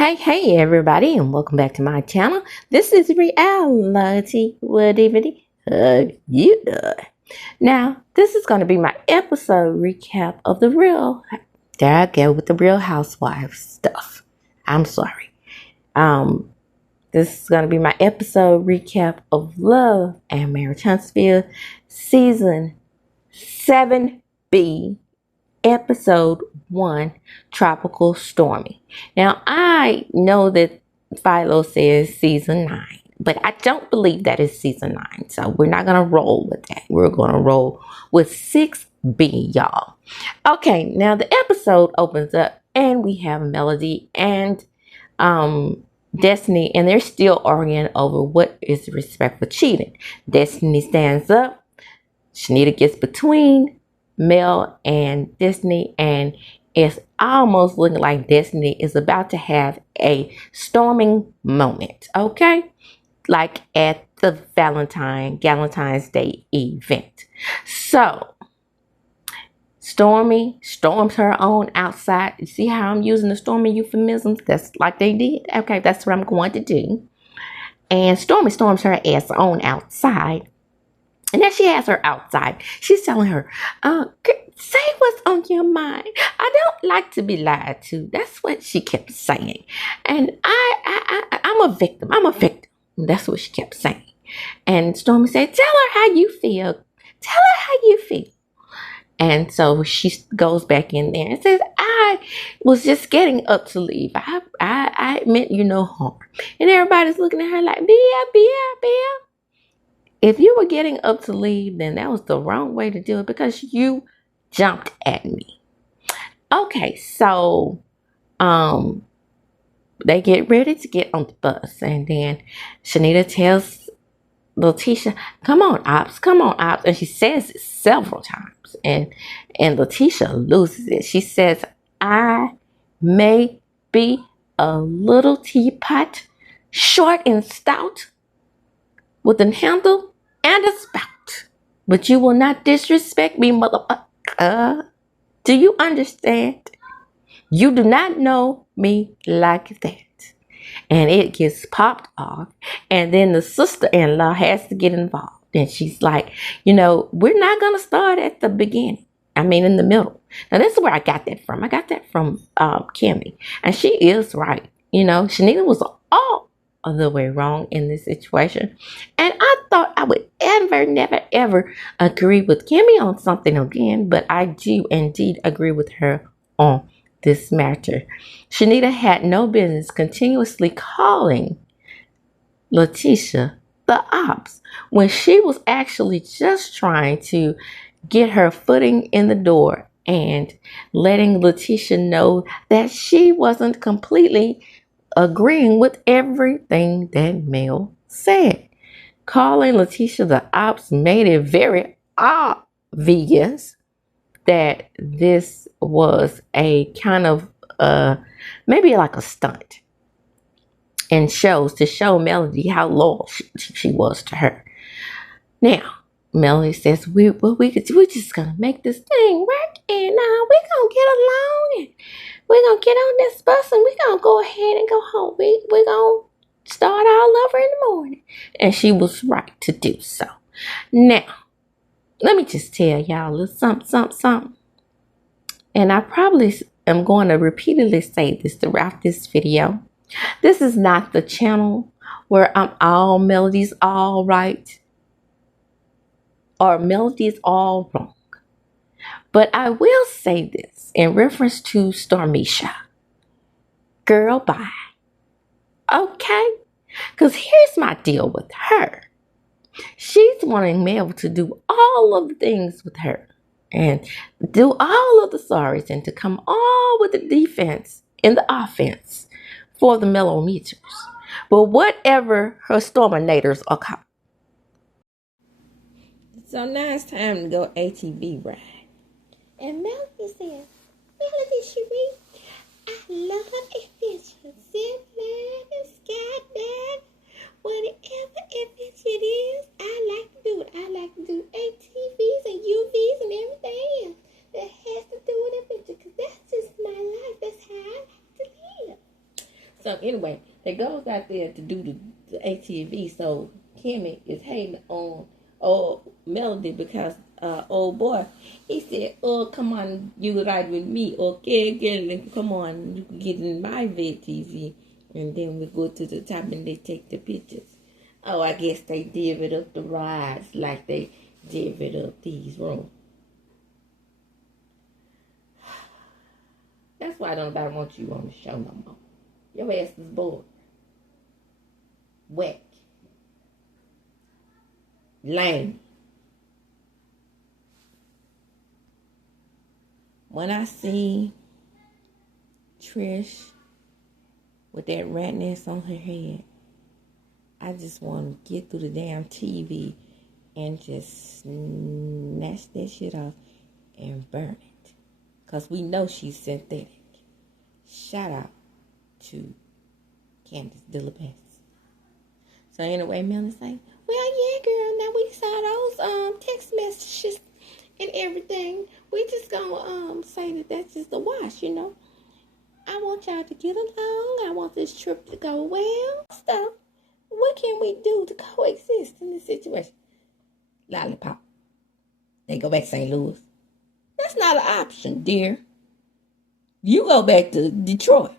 Hey everybody, and welcome back to my channel. This is reality. What even you do? Now, this is going to be my episode recap of the real. There I go with the Real Housewives stuff. I'm sorry. This is going to be my episode recap of Love and Marriage Huntsville, season 7B. Episode 1, Tropical Stormy. Now, I know that Philo says season 9, but I don't believe that is season 9. So we're not going to roll with that. We're going to roll with 6B, y'all. Okay, now the episode opens up and we have Melody and Destiny, and they're still arguing over what is respect for cheating. Destiny stands up. Shanita gets between Mel and Destiny, and it's almost looking like Destiny is about to have a storming moment, okay? Like at the Valentine's Day event. So, Stormy storms her own outside. You see how I'm using the Stormy euphemisms? That's like they did. Okay, that's what I'm going to do. And Stormy storms her ass on outside. And then she has her outside. She's telling her, say what's on your mind. I don't like to be lied to. That's what she kept saying. And I'm a victim. I'm a victim. That's what she kept saying. And Stormy said, tell her how you feel. Tell her how you feel. And so she goes back in there and says, I was just getting up to leave. I meant you no harm. And everybody's looking at her like, Bia. If you were getting up to leave, then that was the wrong way to do it because you jumped at me. Okay, so they get ready to get on the bus, and then Shanita tells Letitia, come on, Ops. And she says it several times, and Letitia loses it. She says, I may be a little teapot, short and stout, with a handle and a spout, but you will not disrespect me, motherfucker. Do you understand? You do not know me like that. And it gets popped off, and then the sister-in-law has to get involved, and she's like, we're not going to start at the beginning. I mean, in the middle. Now, this is where I got that from. I got that from Kimmy, and she is right. Shanita was all of the way wrong in this situation, and I thought I would never ever agree with Kimmy on something again, but I do indeed agree with her on this matter. Shanita had no business continuously calling Letitia the ops when she was actually just trying to get her footing in the door and letting Letitia know that she wasn't completely agreeing with everything that Mel said. Calling Letitia the ops made it very obvious that this was a kind of maybe like a stunt, and to show Melody how loyal she was to her. Now, Melody says, we're just gonna make this thing work, and we're gonna get along, and we're gonna get on this bus, and we're gonna go ahead and go home. We're gonna start all over in the morning. And she was right to do so. Now, let me just tell y'all a little something. And I probably am going to repeatedly say this throughout this video. This is not the channel where I'm all Melody's all right or Melody's all wrong. But I will say this in reference to Stormisha. Girl, bye. Okay? Because here's my deal with her. She's wanting Mel to do all of the things with her and do all of the sorries and to come all with the defense and the offense for the MELOMETERS. But whatever her Storminators are called. So now it's time to go ATV Ride. And Melody says, Melody Cherie, I love adventure, zip line and skydive, whatever adventure it is, I like to do it. I like to do ATVs and UVs and everything else that has to do with adventure, because that's just my life. That's how I like to live. So anyway, they goes out there to do the ATV. So Kimmy is hating on old Melody because old boy, he said, "Oh, come on, you ride with me, okay? Come on, you can get in my VTV." And then we go to the top and they take the pictures. Oh, I guess they divvied up the rides like they divvied up these rooms. That's why nobody wants you on the show no more. Your ass is bored. Whack. Lame. When I see Trish with that rat nest on her head, I just want to get through the damn TV and just snatch that shit off and burn it. Because we know she's synthetic. Shout out to Candace DeLaPaz. So anyway, Melanie say, well, yeah, girl, now we saw those text messages and everything. We just gonna say that that's just a wash, you know. I want y'all to get along. I want this trip to go well. So, what can we do to coexist in this situation? Lollipop. They go back to St. Louis. That's not an option, dear. You go back to Detroit.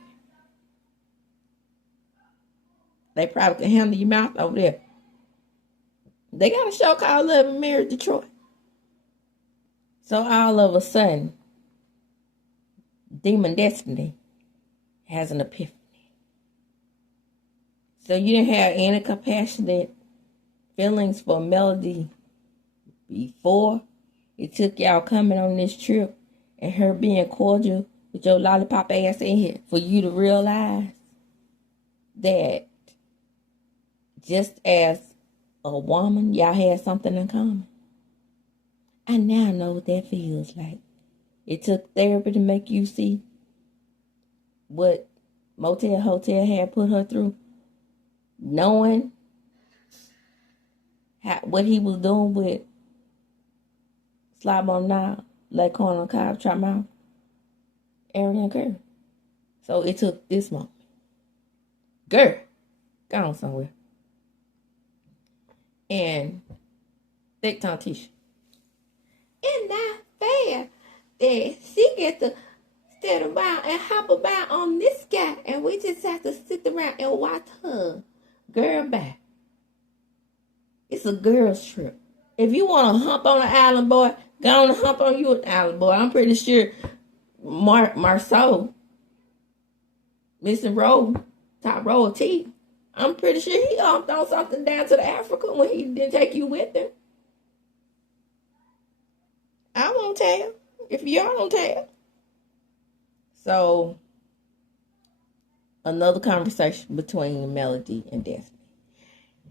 They probably can handle your mouth over there. They got a show called Love and Marriage Detroit. So all of a sudden, Demon Destiny has an epiphany. So you didn't have any compassionate feelings for Melody before it took y'all coming on this trip and her being cordial with your lollipop ass in here for you to realize that just as a woman, y'all had something in common. I now know what that feels like. It took therapy to make you see what Motel Hotel had put her through. Knowing what he was doing with Slob on Now, Lake Corner, Cobb, Trotmouth, Aaron and Curry. So it took this moment. Girl, gone somewhere. And Thick Tongue Tisha. It's not fair that she gets to sit around and hop about on this guy and we just have to sit around and watch her. Girl, bye. It's a girl's trip. If you want to hump on an island boy, go on and hump on you an island boy. I'm pretty sure Marceau, Mr. Rowe, top row of tea, I'm pretty sure he humped on something down to the Africa when he didn't take you with him. I won't tell if y'all don't tell. So, another conversation between Melody and Destiny.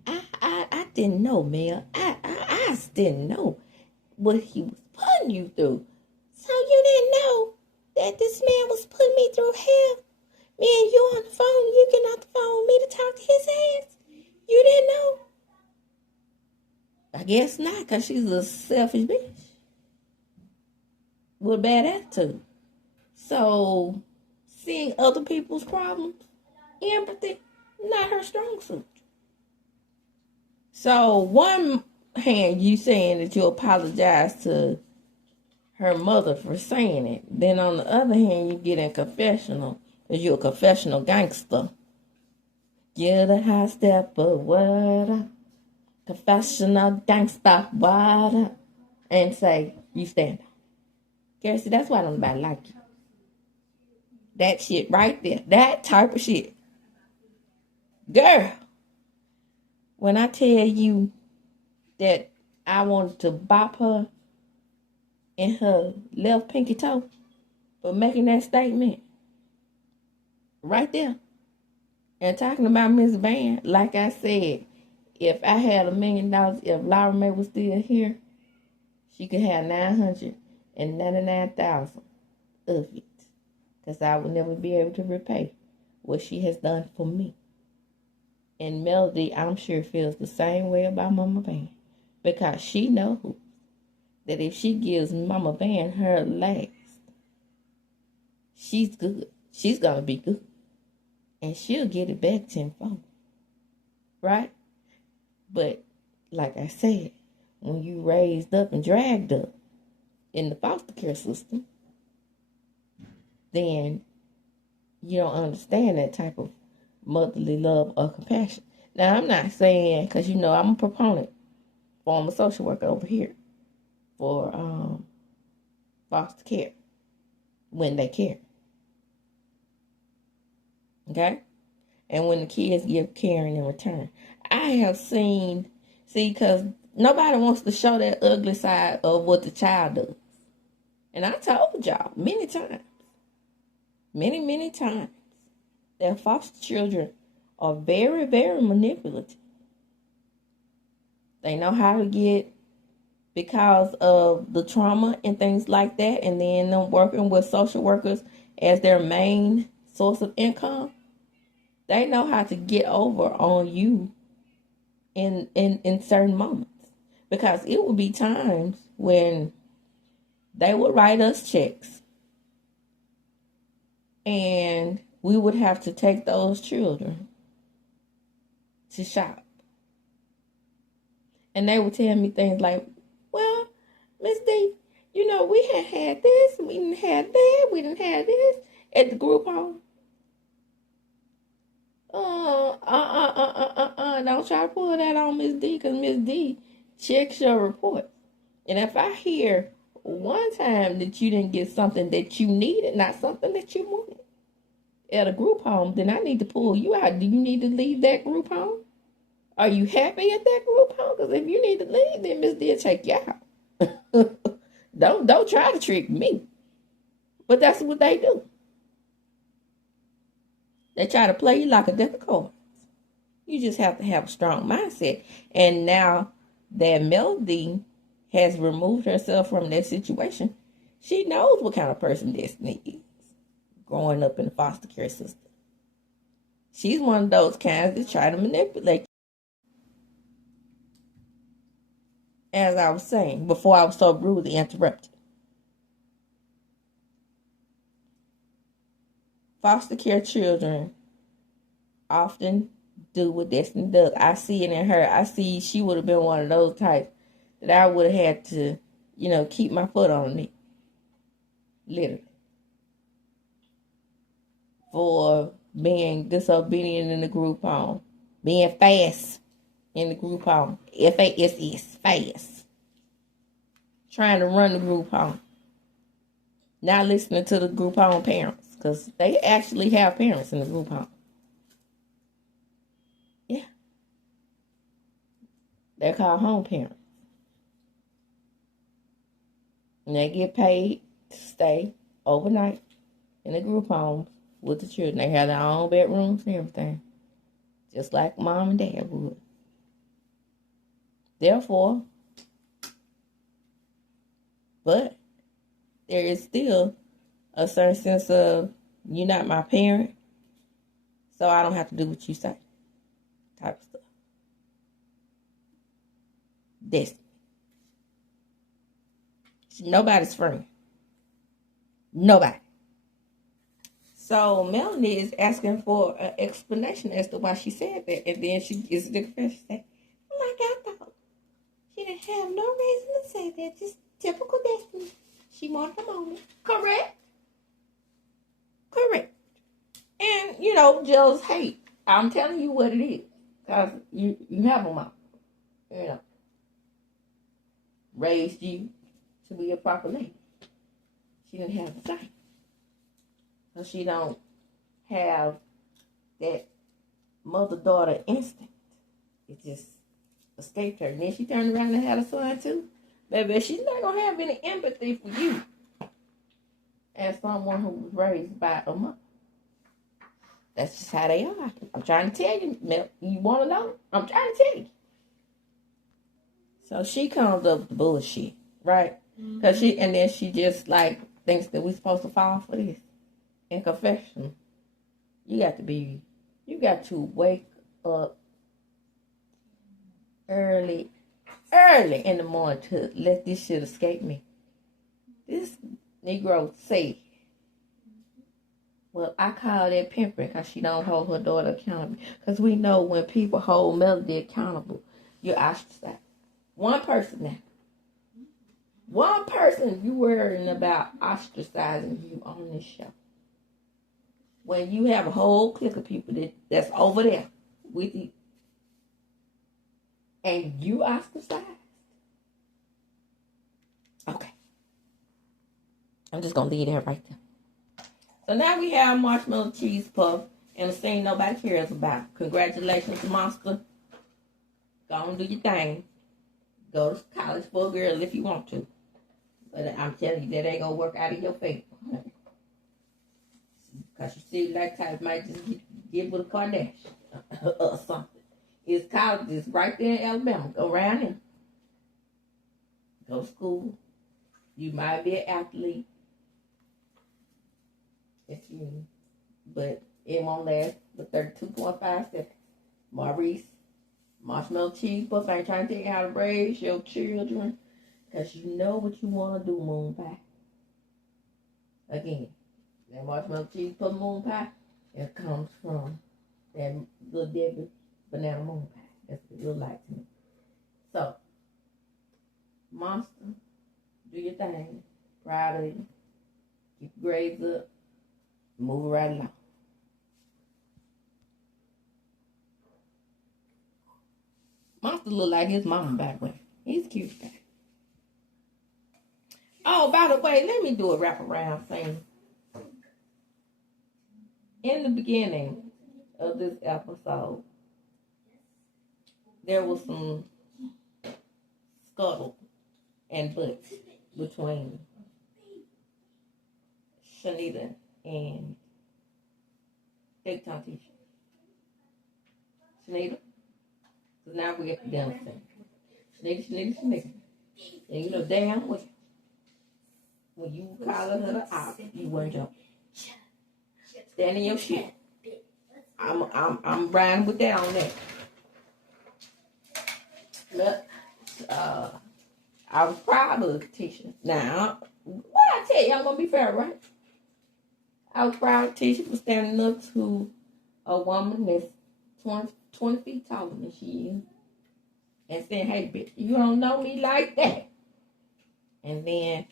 I didn't know, Mel. I just didn't know what he was putting you through. So you didn't know that this man was putting me through hell? Me and you on the phone, you get off the phone with me to talk to his ass? You didn't know? I guess not, because she's a selfish bitch with a bad attitude. So, seeing other people's problems, empathy, not her strong suit. So, one hand, you saying that you apologize to her mother for saying it. Then on the other hand, you get in confessional, because you're a confessional gangster. You're the high stepper, what up? Confessional gangster, what up? And say, you stand up. Garrison, that's why nobody like you. That shit right there. That type of shit. Girl, when I tell you that I wanted to bop her in her left pinky toe for making that statement, right there. And talking about Miss Van, like I said, if I had $1 million, if Laura Mae was still here, she could have 999,000 of it. Because I would never be able to repay what she has done for me. And Melody, I'm sure, feels the same way about Mama Van. Because she knows that if she gives Mama Van her last, she's good. She's going to be good. and she'll get it back tenfold, right? But like I said, when you raised up and dragged up in the foster care system, then you don't understand that type of motherly love or compassion. Now, I'm not saying, because you know I'm a proponent, former social worker over here for foster care when they care. Okay? And when the kids give caring in return. I have seen, because nobody wants to show that ugly side of what the child does. And I told y'all many times, many times, that foster children are very, very manipulative. They know how to get, because of the trauma and things like that, and then them working with social workers as their main source of income, they know how to get over on you in certain moments. Because it would be times when they would write us checks and we would have to take those children to shop. And they would tell me things like, well, Miss D, you know, we had this, we didn't have that, we didn't have this at the group home. Don't try to pull that on Miss D, because Miss D checks your report. And if I hear one time that you didn't get something that you needed, not something that you wanted, at a group home, then I need to pull you out. Do you need to leave that group home? Are you happy at that group home? Because if you need to leave, then Miss D will take you out. Don't try to trick me. But that's what they do. They try to play you like a deck of cards. You just have to have a strong mindset. And now that Melody has removed herself from that situation, she knows what kind of person Destiny is growing up in the foster care system. She's one of those kinds that try to manipulate. As I was saying before I was so rudely interrupted, foster care children often do what Destiny does. I see it in her. I see she would have been one of those types that I would have had to, keep my foot on it. Literally. For being disobedient in the group home. Being fast in the group home. FASS. Fast. Trying to run the group home. Not listening to the group home parents. Because they actually have parents in the group home. Yeah. They're called home parents. And they get paid to stay overnight in the group home with the children. They have their own bedrooms and everything. Just like mom and dad would. Therefore, but there is still a certain sense of, you're not my parent, so I don't have to do what you say. Type of stuff. Destiny. Nobody's friend. Nobody. So Melanie is asking for an explanation as to why she said that. And then she gets the confession. Like, I thought she didn't have no reason to say that. Just typical Destiny. She wanted a moment. Correct. And, jealous hate. I'm telling you what it is. Because you have a mom. Raised you to be a proper lady. She didn't have the same. So she don't have that mother-daughter instinct. It just escaped her. And then she turned around and had a son too. Baby, she's not going to have any empathy for you as someone who was raised by a mother. That's just how they are. I'm trying to tell you, you want to know? I'm trying to tell you. So she comes up with bullshit, right? Cause she just thinks that we're supposed to fall for this. In confession, you got to wake up early in the morning to let this shit escape me. This Negro said Well, I call that pimping because she don't hold her daughter accountable. Because we know when people hold Melody accountable, you're ostracized. One person now. One person you worrying about ostracizing you on this show. When you have a whole clique of people that's over there with you, and you ostracized. Okay. I'm just going to leave that right there. So now we have marshmallow cheese puff and a scene nobody cares about. Congratulations, Monster. Go on, do your thing. Go to college for a girl if you want to. But I'm telling you, that ain't going to work out in your favor. Because you see, that type might just get with a Kardashian or something. His college is right there in Alabama. Go around there. Go to school. You might be an athlete. But it won't last but 32.5 seconds. MAURICE, marshmallow cheese puff. I ain't trying to tell you how to raise your children. Because you know what you want to do, moon pie. Again, that marshmallow cheese puff moon pie, it comes from that little Debbie banana moon pie. That's what it looks like to me. So, Monster, do your thing. Proud of you. Keep your grades up. Move right along. Monster look like his mama, by the way. He's a cute guy. Oh, by the way, let me do a wraparound thing. In the beginning of this episode, there was some scuttle and butts between Shanita and Big Tom Teacher. Shanita, because now we get the damn thing. Shanita. And you know damn well, when you calling her the op, you weren't jumping. Stand in your shit. I'm riding with that on that. Look, I was proud of the teacher. Now, what I tell you, I'm gonna be fair, right? I was proud of the teacher for standing up to a woman that's 20 feet taller than she is, and saying, "Hey, bitch, you don't know me like that." And then,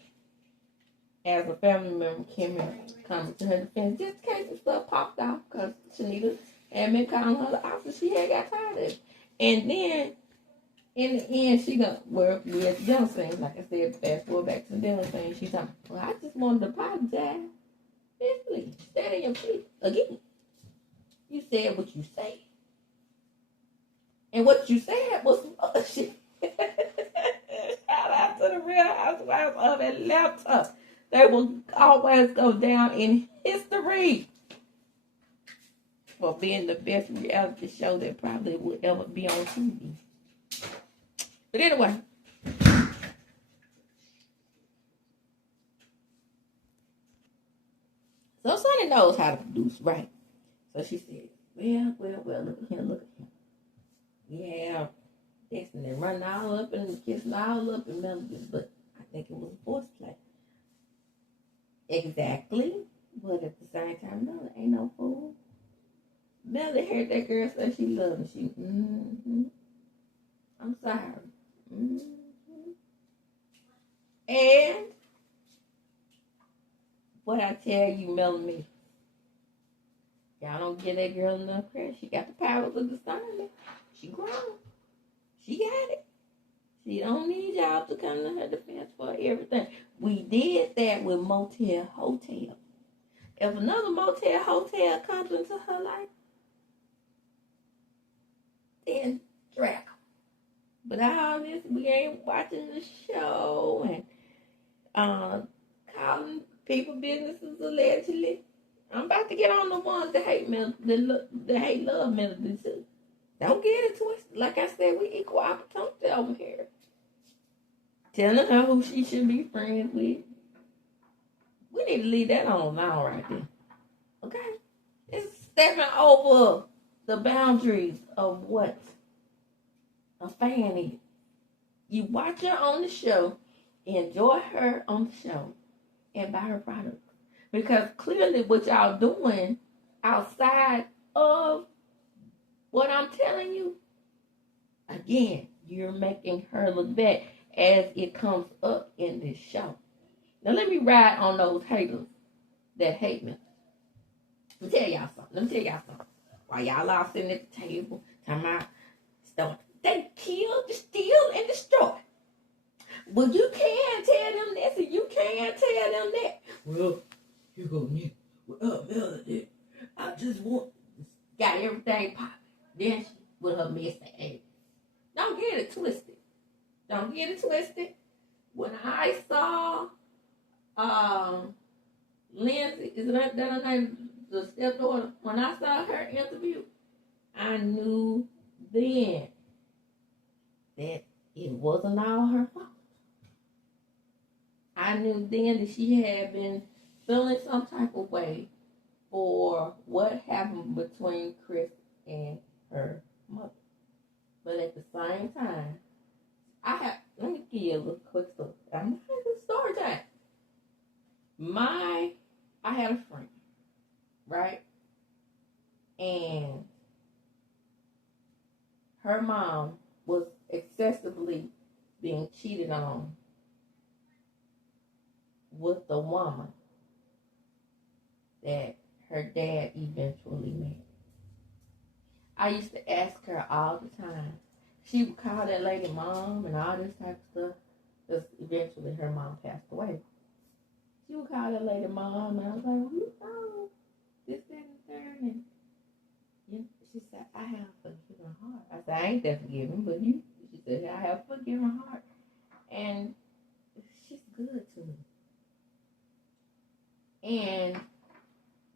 as a family member, Kimmy comes to her defense, just in case some stuff popped off, because Shanita had been calling her the officer. She had got tired of it. And then, in the end, she done, well, we at the dinner scene, like I said, fast forward back to the dinner scene, she's talking, well, I just wanted to apologize. Bitch, please, stand in your feet. Again, you said what you said. And what you said was some other shit. Shout out to the Real Housewives of Atlanta. They will always go down in history for being the best reality show that probably would ever be on TV. But anyway, so Sonny knows how to produce, right? So she said, well, look at him. Yeah, Destiny running all up and kissing all up in Melody, but I think it was a forced play. Exactly. But at the same time, Melody ain't no fool. Melody heard that girl say she loved him. She, I'm sorry. And what I tell you, Melody, y'all don't give that girl enough credit. She got the powers of discernment. She grown. She got it. She don't need y'all to come to her defense for everything. We did that with Motel Hotel. If another Motel Hotel comes into her life, then drag them. But all this, we ain't watching the show and calling people businesses allegedly. I'm about to get on the ones that hate love Melody too. Don't get it twisted. Like I said, we equal opportunity over here. Telling her who she should be friends with. We need to leave that on now right there. Okay? It's stepping over the boundaries of what a fan is. You watch her on the show, enjoy her on the show, and buy her products. Because clearly what y'all doing outside of what I'm telling you, again, you're making her look bad as it comes up in this show. Now let me ride on those haters that hate me. Let me tell y'all something. While y'all all sitting at the table, talking about stuff, they kill, steal, and destroy. Well, you can't tell them this and you can't tell them that. Well, you go me. Well, Melody, I just want got everything popping. Then she with her messy ass. Don't get it twisted. Don't get it twisted. When I saw Lindsay, is that her name, the stepdaughter? When I saw her interview, I knew then that it wasn't all her fault. I knew then that she had been feeling some type of way for what happened between Chris and her mother. But at the same time, let me give you a little quick story. I'm not having story time. I had a friend, right? And her mom was excessively being cheated on with the woman that her dad eventually married. I used to ask her all the time. She would call that lady mom and all this type of stuff, because eventually her mom passed away. She would call that lady mom, and I was like, well, you know, this, that, and the third. And she said, I have a forgiving heart. I said, I ain't that forgiving, but you. She said, I have a forgiving heart. And she's good to me. And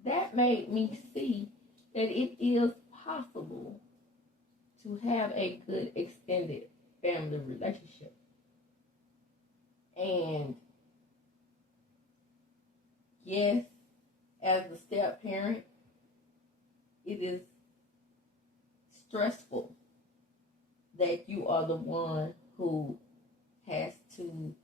that made me see that it is possible to have a good extended family relationship. And yes, as a step parent, it is stressful that you are the one who has to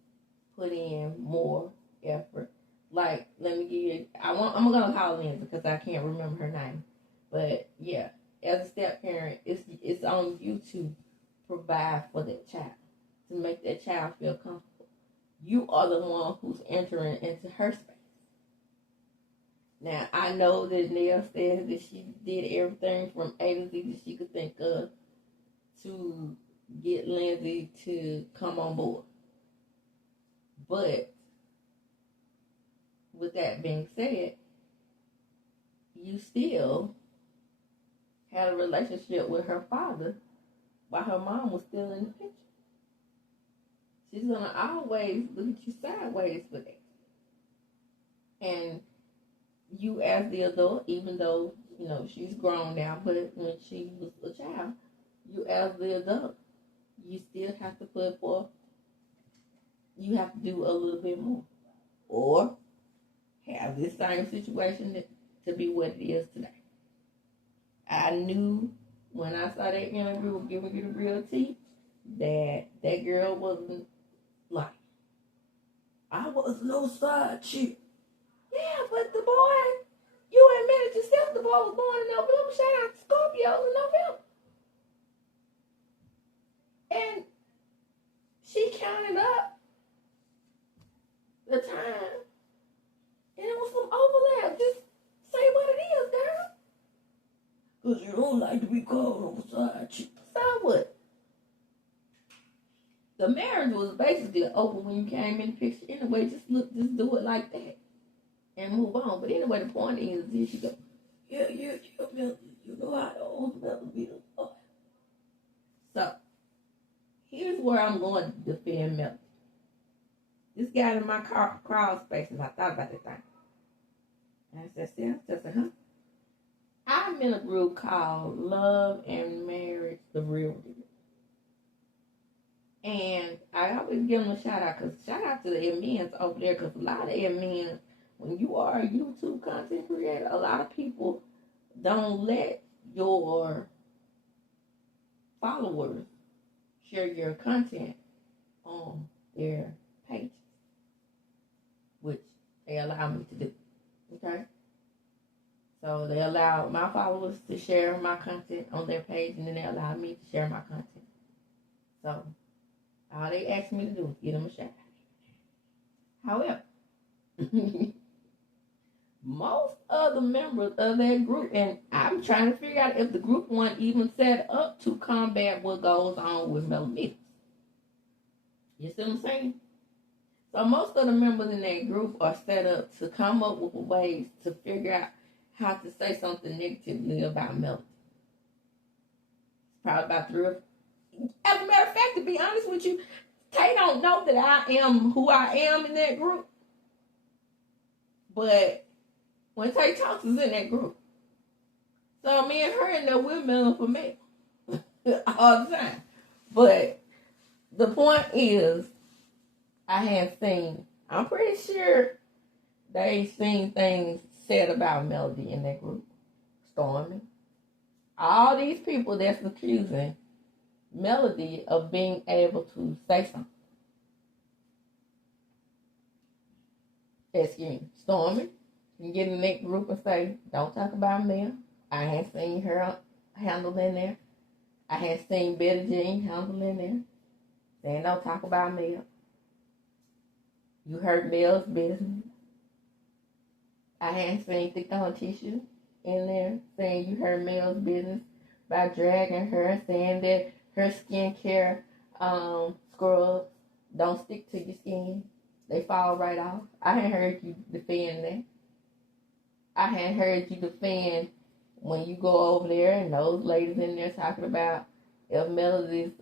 put in more effort. Like, let me give you, I'm gonna call Lindsay because I can't remember her name. But yeah, as a step parent, it's on you to provide for that child, to make that child feel comfortable. You are the one who's entering into her space. Now, I know that Neil says that she did everything from A to Z that she could think of to get Lindsay to come on board. But with that being said, you still had a relationship with her father while her mom was still in the picture. She's going to always look at you sideways for that. And you as the adult, even though, you know, she's grown now, but when she was a child, you as the adult, you still have to put forth, you have to do a little bit more. Or have this same situation to be what it is today. I knew when I saw that interview with Giving You the Real Tea that girl wasn't like, I was no side chick. Yeah, but the boy, you admitted yourself the boy was born in November. Shout out to Scorpios in November. And she counted up the time, and it was some overlap. Just say what it is, girl. Because you don't like to be called on side chick. So what? The marriage was basically over when you came in the picture. Anyway, just do it like that and move on. But anyway, the point is, this you go, yeah, Melody, you know how to own Melody. So, here's where I'm going to defend Melody. This guy in my crawl spaces, I thought about that thing. And I said, huh? I'm in a group called Love and Marriage, the Real Deal. And I always give them a shout out, because shout out to the admins over there, because a lot of admins, when you are a YouTube content creator, a lot of people don't let your followers share your content on their pages, which they allow me to do. Okay? So they allow my followers to share my content on their page, and then they allow me to share my content. So all they ask me to do is give them a shout. However, most of the members of that group, and I'm trying to figure out if the group wasn't even set up to combat what goes on with MELOMETERS. You see what I'm saying? So most of the members in that group are set up to come up with ways to figure out how to say something negatively about Melody. It's probably about 3 or 4. As a matter of fact, to be honest with you, Tay don't know that I am who I am in that group. But when Tay talks is in that group. So me and her in there, we're mailing for mail all the time. But the point is, I have seen, I'm pretty sure they've seen things said about Melody in that group. Stormy. All these people that's accusing Melody of being able to say something. Excuse me. Stormy can get in that group and say, don't talk about Mel. I ain't seen her handle in there. I ain't seen Betty Jean handle in there. Saying don't talk about Mel. You heard Mel's business. I hadn't seen the tissue in there saying you heard Mel's business by dragging her, saying that her skincare scrubs don't stick to your skin. They fall right off. I hadn't heard you defend that. I hadn't heard you defend when you go over there and those ladies in there talking about if Melody's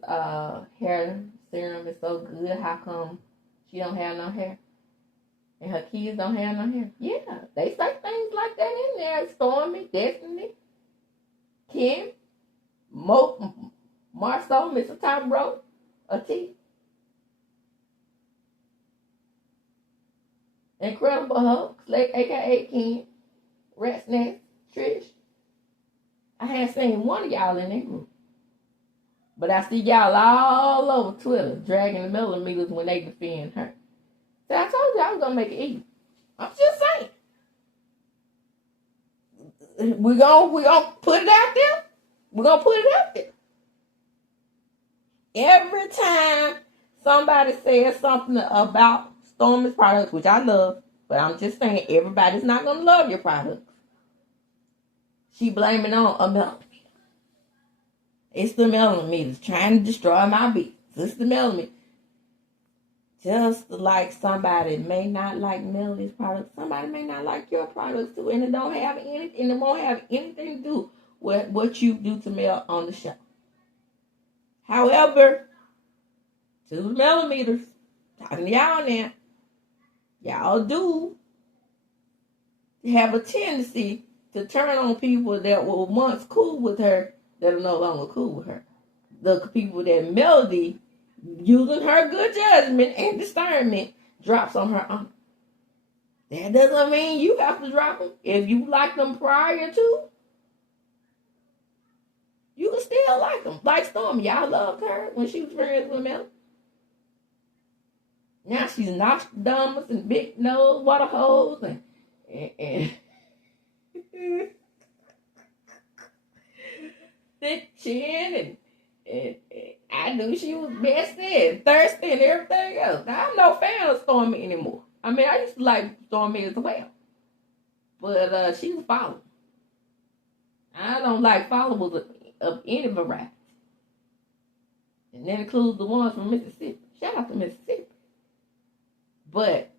hair serum is so good, how come she don't have no hair? And her kids don't have no hair. Yeah, they say things like that in there. Stormy, Destiny, Kim, Marceau, Mr. Top Bro, a T. Incredible Hulk, a.k.a. Kim, Rat's Nest, Trish. I hadn't seen one of y'all in that group. But I see y'all all over Twitter dragging the MELOMETERS when they defend her. So I told you I was going to make it easy. I'm just saying. We're gonna put it out there. We're going to put it out there. Every time somebody says something about Stormy's products, which I love, but I'm just saying everybody's not going to love your products. She blaming on a MELOMETER. It's the MELOMETERs trying to destroy my business. It's the MELOMETERs. Just like somebody may not like Melody's products, somebody may not like your products too, and it won't have anything to do with what you do to Mel on the show. However, to the MELOMETERs, talking to y'all now, y'all do have a tendency to turn on people that were once cool with her that are no longer cool with her. The people that Melody, using her good judgment and discernment, drops on her own. That doesn't mean you have to drop them. If you like them prior to, you can still like them. Like Stormy, y'all loved her when she was friends with Melody. Now she's Nostradamus and big nose, water holes, and thick chin, and I knew she was bestie and thirsty and everything else. Now, I'm no fan of Stormy anymore. I mean, I used to like Stormy as well. But she was followed. I don't like followers of any variety. And that includes the ones from Mississippi. Shout out to Mississippi. But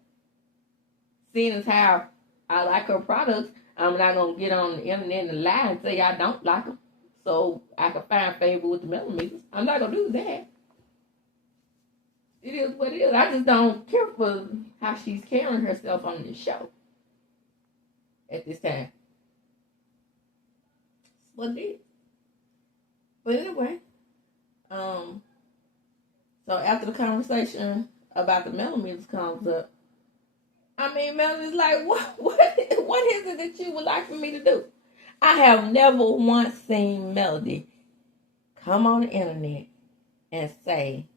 seeing as how I like her products, I'm not going to get on the internet and lie and say I don't like them. So I can find favor with the MELOMETERs. I'm not going to do that. It is what it is. I just don't care for how she's carrying herself on this show at this time. That's what it is. But anyway, so after the conversation about the MELOMETERs comes up, I mean, Melody's like, what is it that you would like for me to do? I have never once seen Melody come on the internet and say,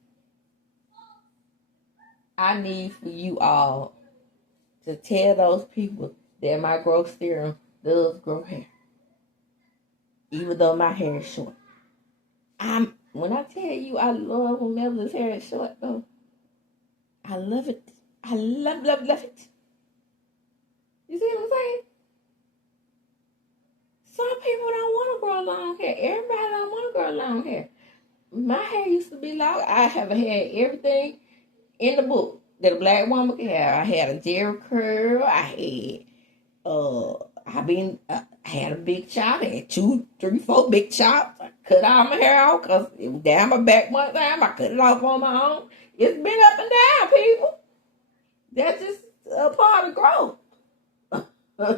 I need for you all to tell those people that my growth serum does grow hair. Even though my hair is short. When I tell you I love when Melissa's hair is short though. I love it. I love it. You see what I'm saying? Some people don't want to grow long hair. Everybody don't want to grow long hair. My hair used to be long. I have had everything in the book that a black woman could have. I had a Jerry curl. I had a big chop. I had 2, 3, 4 big chops. I cut all my hair off because it was down my back one time. I cut it off on my own. It's been up and down, people. That's just a part of growth.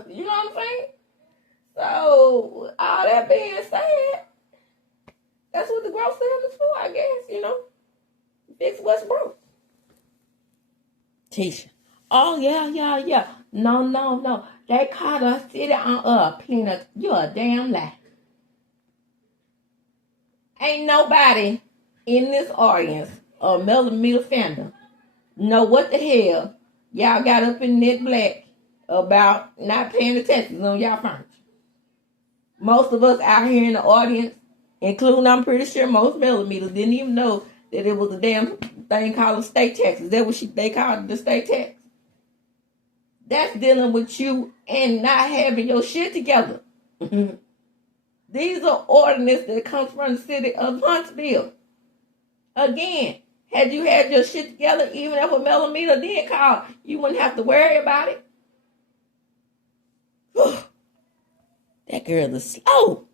You know what I'm saying? So, all that being said, that's what the growth serum is for, I guess, you know. Fix what's broke. Tisha. Oh, yeah. No. They caught us sitting on peanut. You're a damn lie. Ain't nobody in this audience or Melometer fandom know what the hell y'all got up in that black about not paying attention on y'all furniture. Most of us out here in the audience, including I'm pretty sure most Melometers, didn't even know that it was a damn thing called a state tax. Is that what they called it, the state tax? That's dealing with you and not having your shit together. These are ordinances that comes from the city of Huntsville. Again, had you had your shit together, even if a Melometer did call, you wouldn't have to worry about it. That girl is slow.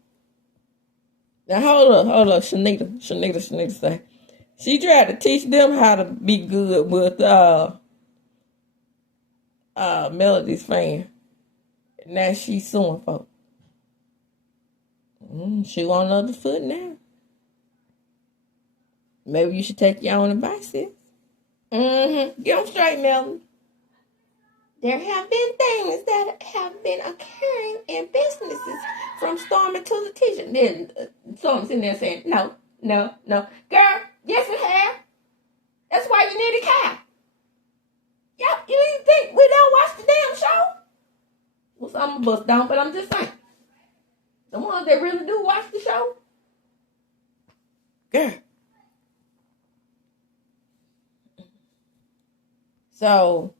Now hold up, Shanita say. She tried to teach them how to be good with Melody's fan. Now she's suing folks. She on another foot now. Maybe you should take your own advice, sis. Get them straight, Melody. There have been things that have been occurring in businesses from Stormy to the teacher. Then Stormy sitting there saying, no. Girl, yes we have. That's why you need a cow. Yep, you even think we don't watch the damn show? Well, some of us don't, but I'm just saying. The ones that really do watch the show. Girl. So,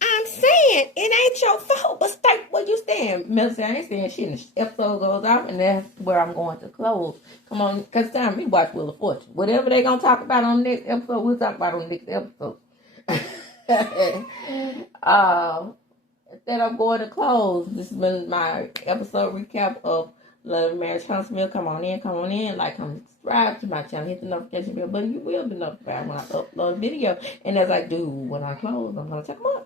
I'm saying it ain't your fault, but state where you stand. Melissa, I ain't saying shit, and the episode goes off, and that's where I'm going to close. Come on, because it's time me watch Wheel of Fortune. Whatever they going to talk about on the next episode, we'll talk about on the next episode. Instead of going to close, this has been my episode recap of Love and Marriage Huntsville. Come on in, like, comment, subscribe to my channel, hit the notification bell button. You will be notified when I upload a video. And as I do when I close, I'm going to check them up.